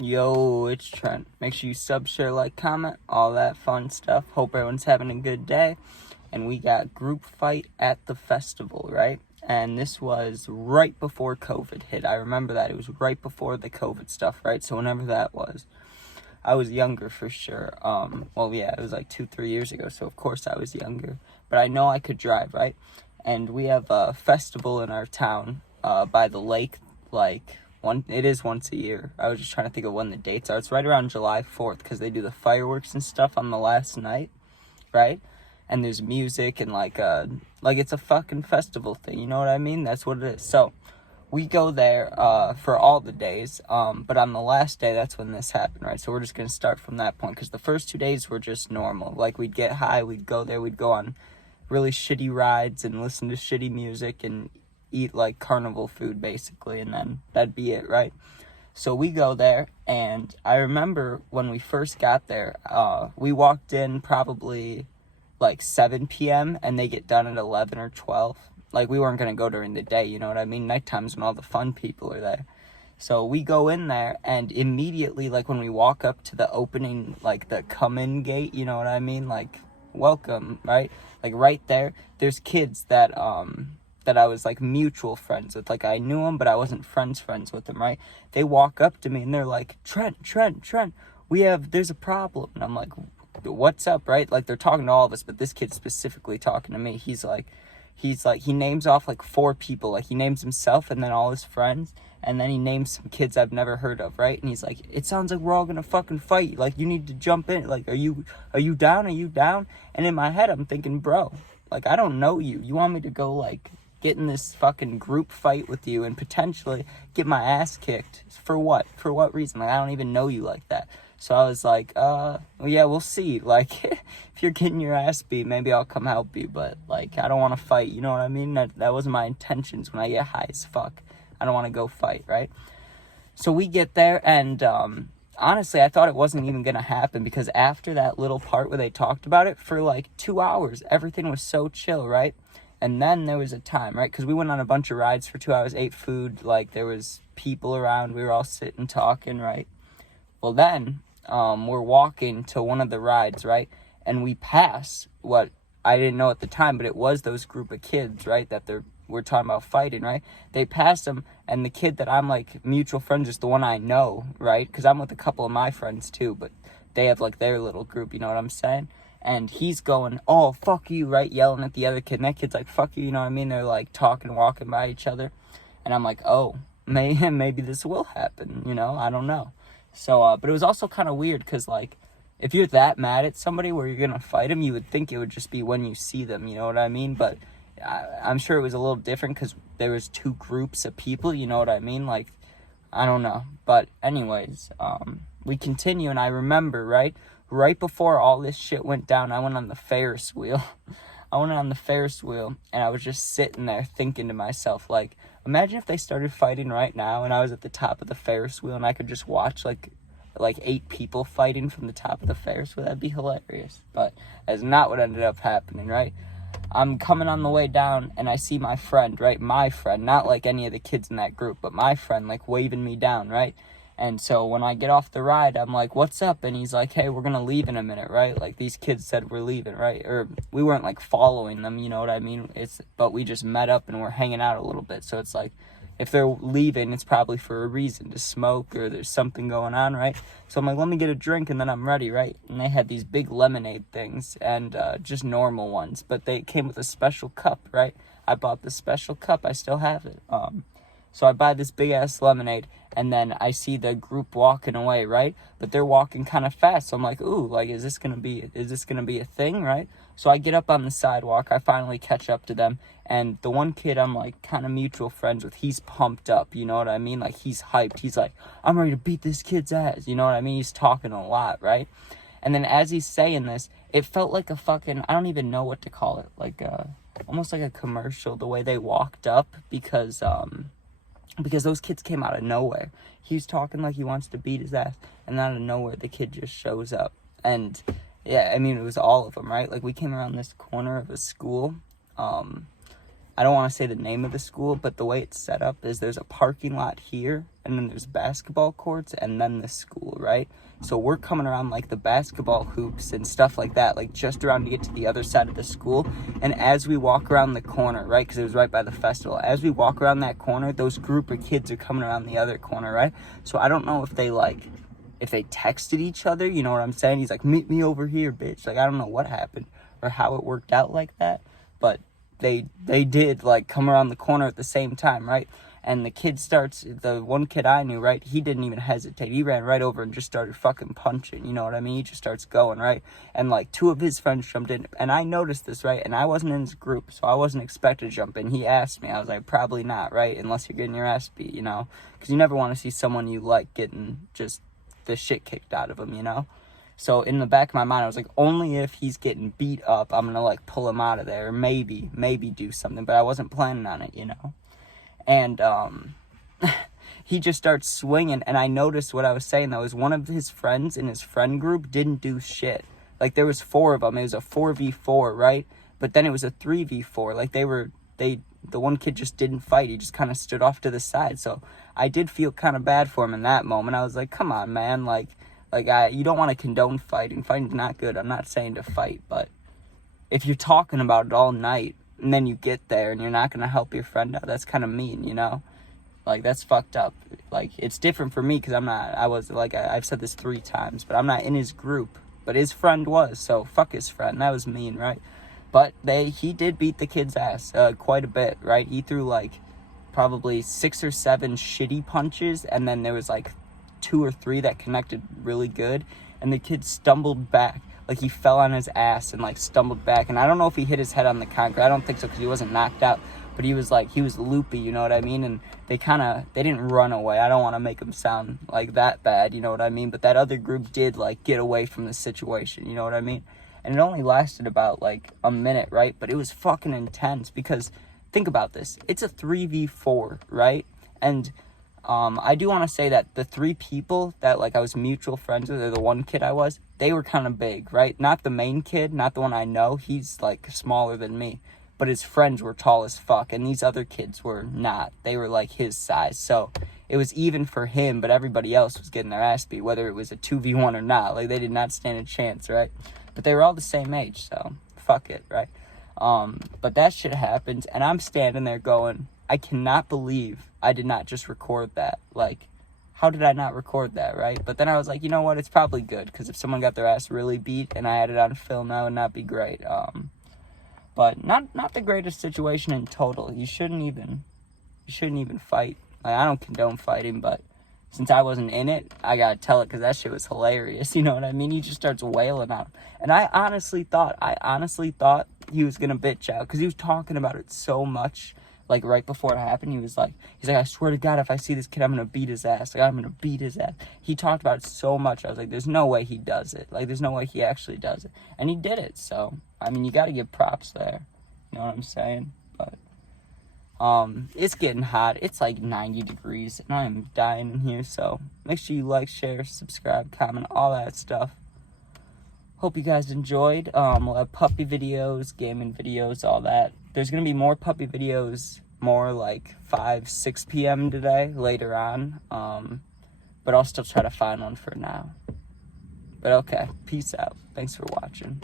Yo, it's Trent. Make sure you sub, share, like, comment, all that fun stuff. Hope everyone's having a good day. And we got group fight at the festival, right? And this was right before COVID hit. I remember that. It was right before the COVID stuff, right? So whenever that was, I was younger for sure. It was like 2-3 years ago. So of course I was younger. But I know I could drive, right? And we have a festival in our town by the lake, it is once a year. I was just trying to think of when the dates are. It's right around July 4th because they do the fireworks and stuff on the last night, right? And there's music and it's a fucking festival thing, you know what I mean? That's what it is. So we go there for all the days, but on the last day, that's when this happened, right? So we're just going to start from that point because the first 2 days were just normal. Like, we'd get high, we'd go there, we'd go on really shitty rides and listen to shitty music and eat like carnival food basically, and then that'd be it, right? So we go there, and I remember when we first got there, we walked in probably like 7 p.m. and they get done at 11 or 12. Like, we weren't gonna go during the day, you know what I mean? Nighttime's when all the fun people are there. So we go in there, and immediately, like, when we walk up to the opening, like the come-in gate, you know what I mean? Like, welcome, right? Like, right there, there's kids that I was like mutual friends with. Like, I knew them, but I wasn't friends with them, right? They walk up to me and they're like, Trent, there's a problem. And I'm like, what's up, right? Like, they're talking to all of us, but this kid's specifically talking to me. He names off like 4 people. Like, he names himself and then all his friends, and then he names some kids I've never heard of, right? And he's like, it sounds like we're all gonna fucking fight. Like, you need to jump in. Like, are you down? And in my head, I'm thinking, bro, like, I don't know you. You want me to go, like, get in this fucking group fight with you and potentially get my ass kicked? For what? For what reason? Like, I don't even know you like that. So I was like, well, yeah, we'll see. Like, if you're getting your ass beat, maybe I'll come help you. But, like, I don't want to fight. You know what I mean? That wasn't my intentions when I get high as fuck. I don't want to go fight, right? So we get there, and honestly, I thought it wasn't even going to happen because after that little part where they talked about it, for like 2 hours, everything was so chill, right? And then there was a time, right? Because we went on a bunch of rides for 2 hours, ate food, like, there was people around, we were all sitting talking, right? Well, then we're walking to one of the rides, right? And we pass what I didn't know at the time, but it was those group of kids, right? That we're talking about fighting, right? They pass them, and the kid that I'm like mutual friends is the one I know, right? Because I'm with a couple of my friends too, but they have like their little group, you know what I'm saying? And he's going, oh, fuck you, right? Yelling at the other kid. And that kid's like, fuck you, you know what I mean? They're like talking, walking by each other. And I'm like, oh, maybe this will happen, you know? I don't know. So, but it was also kind of weird because, like, if you're that mad at somebody where you're going to fight them, you would think it would just be when you see them, you know what I mean? But I'm sure it was a little different because there was 2 groups of people, you know what I mean? Like, I don't know. But anyways, we continue, and I remember, right before all this shit went down, I went on the Ferris wheel. And I was just sitting there thinking to myself, like, imagine if they started fighting right now and I was at the top of the Ferris wheel and I could just watch like 8 people fighting from the top of the Ferris wheel. That'd be hilarious. But that's not what ended up happening, right? I'm coming on the way down and I see my friend, right? My friend, not like any of the kids in that group, but my friend, like, waving me down, right? And so when I get off the ride, I'm like, what's up? And he's like, hey, we're going to leave in a minute, right? Like, these kids said we're leaving, right? Or we weren't like following them, you know what I mean? But we just met up and we're hanging out a little bit. So it's like, if they're leaving, it's probably for a reason, to smoke or there's something going on, right? So I'm like, let me get a drink and then I'm ready, right? And they had these big lemonade things and just normal ones, but they came with a special cup, right? I bought the special cup. I still have it. So I buy this big ass lemonade, and then I see the group walking away, right? But they're walking kind of fast. So I'm like, ooh, like, is this gonna be a thing, right? So I get up on the sidewalk. I finally catch up to them, and the one kid I'm like kind of mutual friends with, he's pumped up, you know what I mean? Like, he's hyped. He's like, I'm ready to beat this kid's ass, you know what I mean? He's talking a lot, right? And then as he's saying this, it felt like a fucking, I don't even know what to call it, like almost like a commercial, the way they walked up, because those kids came out of nowhere. He's talking like he wants to beat his ass, and out of nowhere, the kid just shows up. And, yeah, I mean, it was all of them, right? Like, we came around this corner of a school, I don't want to say the name of the school, but the way it's set up is there's a parking lot here, and then there's basketball courts, and then the school, right? So we're coming around like the basketball hoops and stuff like that, like just around to get to the other side of the school. And as we walk around the corner, right, because it was right by the festival, as we walk around that corner, those group of kids are coming around the other corner, right? So I don't know if they texted each other, you know what I'm saying? He's like, meet me over here, bitch. Like, I don't know what happened or how it worked out like that, but they did like come around the corner at the same time, right? And the one kid I knew, right, he didn't even hesitate. He ran right over and just started fucking punching, you know what I mean? He just starts going, right? And like 2 of his friends jumped in, and I noticed this, right? And I wasn't in his group, so I wasn't expected to jump in. He asked me. I was like, probably not, right? Unless you're getting your ass beat, you know? Because you never want to see someone you like getting just the shit kicked out of him, you know? So in the back of my mind, I was like, only if he's getting beat up, I'm going to like pull him out of there, or maybe do something, but I wasn't planning on it, you know? And he just starts swinging, and I noticed what I was saying, though, is one of his friends in his friend group didn't do shit. Like, there was 4 of them. It was a 4v4, right? But then it was a 3v4. Like, the one kid just didn't fight. He just kind of stood off to the side. So I did feel kind of bad for him in that moment. I was like, come on, man. You don't want to condone fighting. Fighting's not good. I'm not saying to fight, but if you're talking about it all night and then you get there and you're not going to help your friend out, that's kind of mean, you know? Like, that's fucked up. Like, it's different for me because I've said this 3 times, but I'm not in his group. But his friend was, so fuck his friend. That was mean, right? But he did beat the kid's ass quite a bit, right? He threw like probably 6 or 7 shitty punches, and then there was like 2 or 3 that connected really good, and the kid stumbled back. Like, he fell on his ass and like stumbled back, and I don't know if he hit his head on the concrete. I don't think so because he wasn't knocked out, but he was loopy, you know what I mean? And they didn't run away. I don't want to make them sound like that bad, you know what I mean? But that other group did like get away from the situation, you know what I mean? And it only lasted about like a minute, right? But it was fucking intense because think about this. It's a 3v4, right? And I do want to say that the 3 people that like I was mutual friends with, or the one kid they were kind of big, right? Not the main kid, not the one I know. He's like smaller than me. But his friends were tall as fuck, and these other kids were not. They were like his size. So it was even for him, but everybody else was getting their ass beat, whether it was a 2v1 or not. Like, they did not stand a chance, right? But they were all the same age, so fuck it, right? But that shit happened, and I'm standing there going, I cannot believe I did not just record that. Like, how did I not record that, right? But then I was like, you know what? It's probably good, because if someone got their ass really beat and I had it on film, that would not be great. But not the greatest situation in total. You shouldn't even fight. Like, I don't condone fighting, but since I wasn't in it, I gotta tell it because that shit was hilarious. You know what I mean? He just starts wailing on him. And I honestly thought he was gonna bitch out because he was talking about it so much. Like, right before it happened, he's like, I swear to God, if I see this kid, I'm gonna beat his ass. Like, I'm gonna beat his ass. He talked about it so much. I was like, there's no way he does it. Like, there's no way he actually does it. And he did it. So, I mean, you gotta give props there. You know what I'm saying? But it's getting hot. It's like 90 degrees, and I am dying in here. So make sure you like, share, subscribe, comment, all that stuff. Hope you guys enjoyed. We'll have puppy videos, gaming videos, all that. There's gonna be more puppy videos, more like 5-6 p.m. today, later on. But I'll still try to find one for now. But okay, peace out. Thanks for watching.